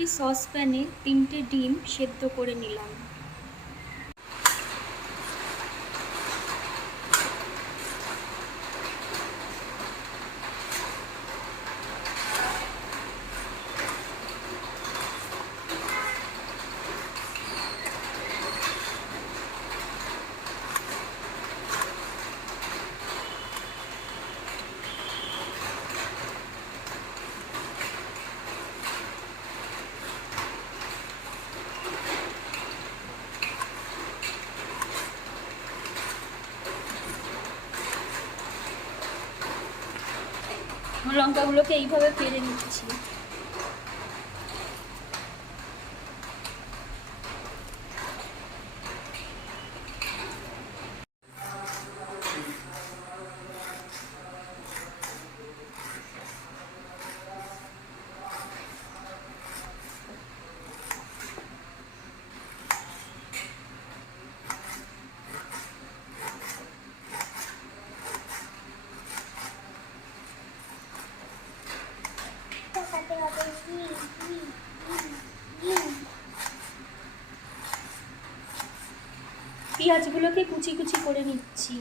একটি সসপ্যানে 3টে ডিম সেদ্ধ করে নিলাম। লঙ্কাগুলোকে এইভাবে পেরে নিচ্ছি। পেঁয়াজগুলোকে কুচি কুচি করে নিচ্ছি,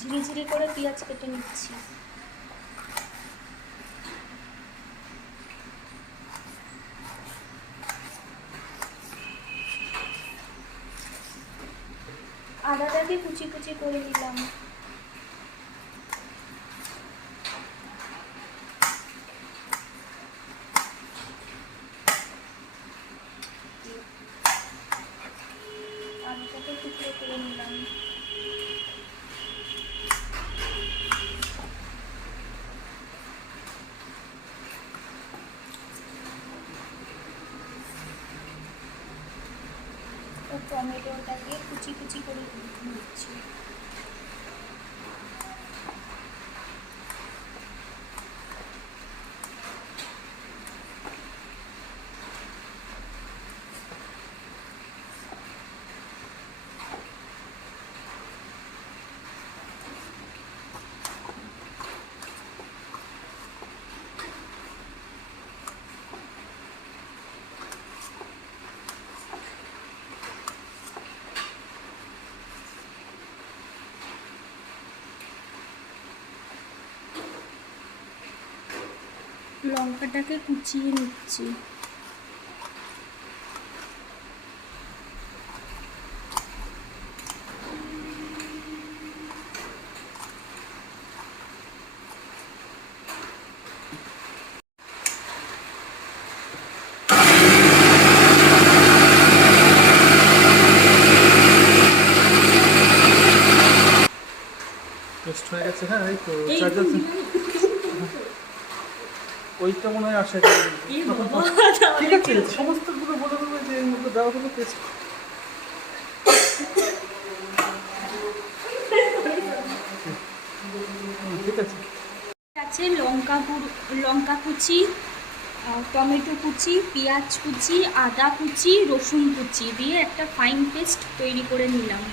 ঝিরি ঝিরি করে পেঁয়াজ কেটে নিচ্ছি। আদাটাকে কুচি কুচি করে নিলাম। আলুটাকে টুকরো করে নিলাম। টমেটোটাকে কুচি কুচি করে নিচ্ছি। লঙ্কাটাকে কুচিয়ে নিচ্ছি। পেস্ট হয়ে গেছে। হ্যাঁ, এই তো ওইটা মনে হয় আসে। ঠিক আছে, সমস্তগুলো বলে দেবো যে এর মধ্যে দেওয়া হলো পেস্ট। ঠিক আছে। আছে লঙ্কা কুচি, টমেটো কুচি, পেঁয়াজ কুচি, আদা কুচি, রসুন কুচি দিয়ে একটা ফাইন পেস্ট তৈরি করে নিলাম।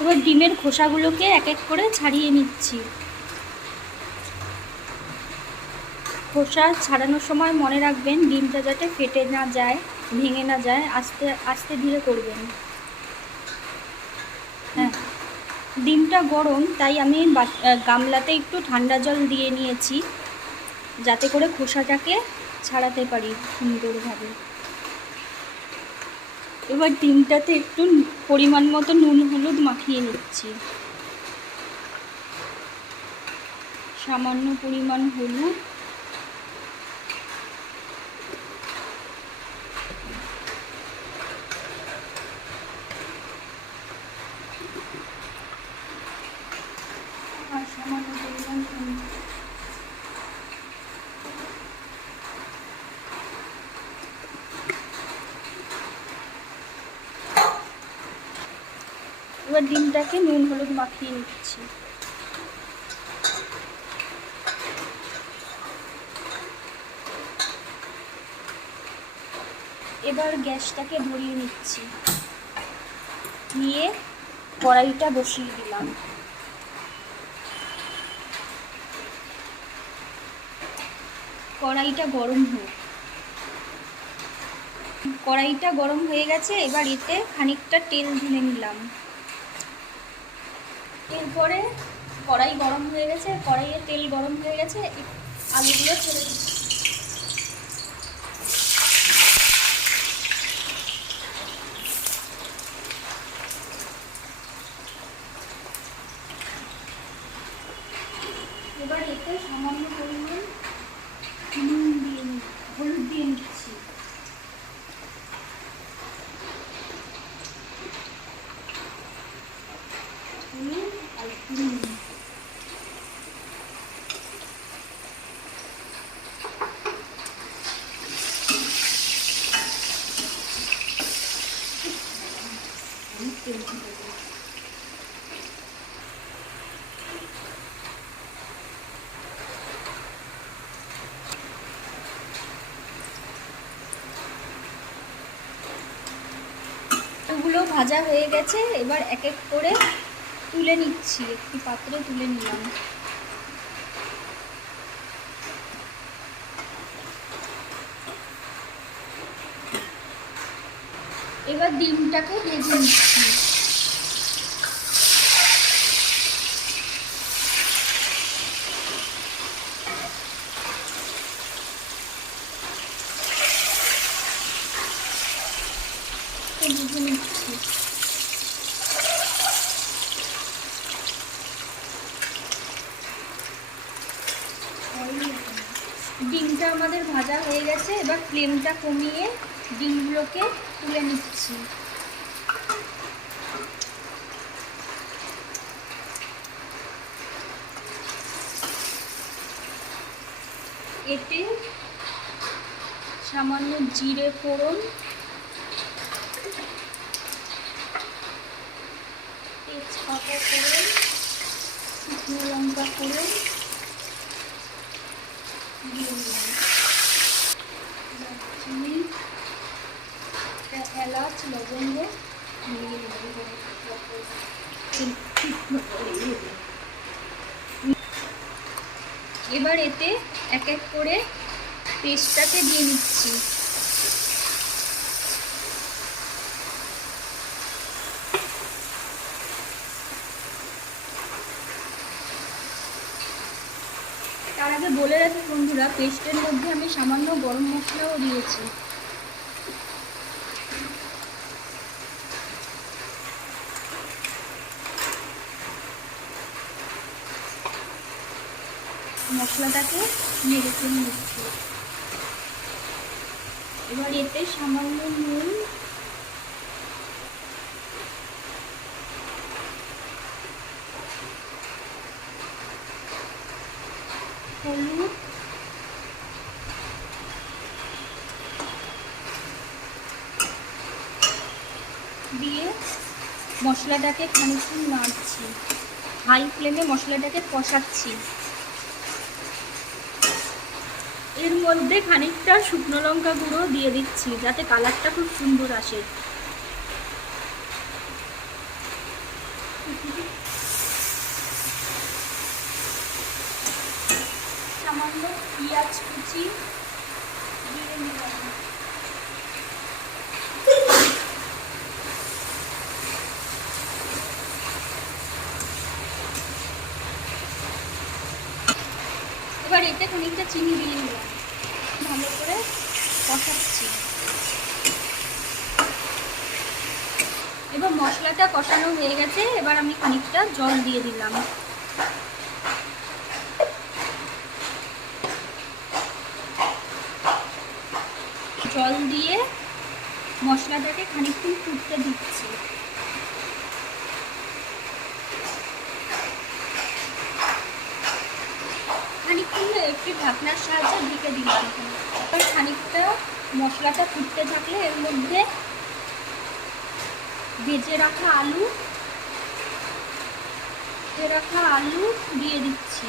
এবার ডিমের খোসাগুলোকে এক এক করে ছাড়িয়ে নিচ্ছি। খোসা ছাড়ানোর সময় মনে রাখবেন ডিমটা যাতে ফেটে না যায়, ভেঙে না যায়, আস্তে আস্তে ধীরে করবেন। হ্যাঁ, ডিমটা গরম তাই আমি গামলাতে একটু ঠান্ডা জল দিয়ে নিয়েছি যাতে করে খোসাটাকে ছাড়াতে পারি সুন্দরভাবে। এবার ডিমটাতে একটু পরিমাণ মতো নুন হলুদ মাখিয়ে নিচ্ছি। সামান্য পরিমাণ হলুদ, আর সামান্য পরিমাণ নুন। এবার ডিমটাকে নুন হলুদ মাখিয়ে নিচ্ছি। এবার গ্যাসটাকে ধরিয়ে নিচ্ছি, নিয়ে কড়াইটা বসিয়ে দিলাম। কড়াইটা গরম হোক। কড়াইটা গরম হয়ে গেছে, এবার এতে খানিকটা তেল ঢেলে নিলাম। এরপরে কড়াই গরম হয়ে গেছে, কড়াইয়ে তেল গরম হয়ে গেছে, আলুগুলো ছেড়ে দিচ্ছি। এবার এতে সামান্য পরিমাণ হলুদ দিয়ে নিচ্ছি। হলুদ আর নুন। আলুগুলো ভাজা হয়ে গেছে, এবার এক এক করে তুলে নিচ্ছি, একটি পাত্রে তুলে নিলাম। এবার ডিমটাকে ভেজে নিচ্ছি। ভেজে নিচ্ছি। ডিমটা আমাদের ভাজা হয়ে গেছে, এবার ফ্লেমটা কমিয়ে ডিমগুলোকে তুলে নিচ্ছি। এতে সামান্য জিরে ফোড়ন, তেজপাতা ফোড়ন, শুকনো লঙ্কা ফোড়ন দিয়ে দিলাম। দারচিনি, এলাচ, লবঙ্গ দিয়ে দিলাম। এবার এতে এক এক করে পেস্টটাকে দিয়ে নিচ্ছি। তার আগে বলে রাখি বন্ধুরা, পেস্টের মধ্যে আমি সামান্য গরম মশলাও দিয়েছি। মশলাটাকে নেড়ে চেড়ে নিচ্ছি। এবার এতে সামান্য নুন, হলুদ, দিয়ে মশলাটাকে খানিকক্ষণ নাড়ছি। হাই ফ্লেমে মশলাটাকে কষাচ্ছি। এর মধ্যে খানিকটা শুকনো লঙ্কা গুঁড়ো দিয়ে দিচ্ছি, যাতে কালারটা খুব সুন্দর আসে। সামান্য পেঁয়াজ কুচি দিয়ে নিলাম। এবার এতে খানিকটা চিনি দিয়ে নিলাম, ভালো করে কষাচ্ছি। এবার মশলাটা কষানো হয়ে গেছে, এবার আমি খানিকটা জল দিয়ে দিলাম। জল দিয়ে মশলাটাকে খানিকক্ষণ ফুটতে দিচ্ছি। খানিকক্ষণ একটি ঢাকনার সাহায্যে ঢেকে দিলাম। এবার খানিকটা মশলাটা ফুটতে থাকলে এর মধ্যে ভেজে রাখা আলু দিয়ে দিচ্ছি।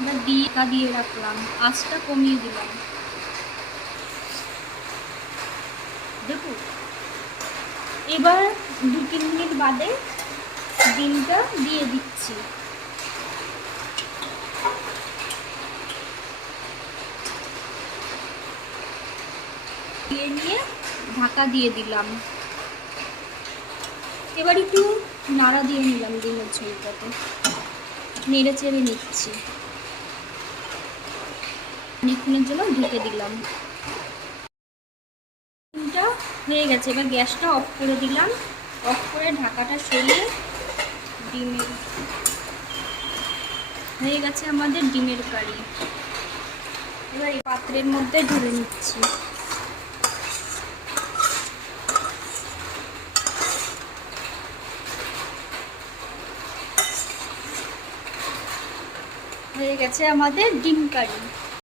এবার দিয়ে রাখলাম, আঁচটা কমিয়ে দিলাম। দেখো এবার 2-3 মিনিট বাদে ডিমটা দিয়ে দিচ্ছি। দিয়ে নিয়ে ঢাকা দিয়ে দিলাম। এবার একটু নাড়া দিয়ে নিলাম ডিমের ঝোলটাতে, নেড়ে চেড়ে নিচ্ছি। অনেকক্ষণের জন্য ঢেকে দিলাম। ডিমটা হয়ে গেছে, এবার গ্যাসটা অফ করে দিলাম। অফ করে ঢাকাটা সরিয়ে ডিমের হয়ে গেছে আমাদের ডিমের কারি। এবার এই পাত্রের মধ্যে ঢেলে নিচ্ছি। হয়ে গেছে আমাদের ডিম কারি।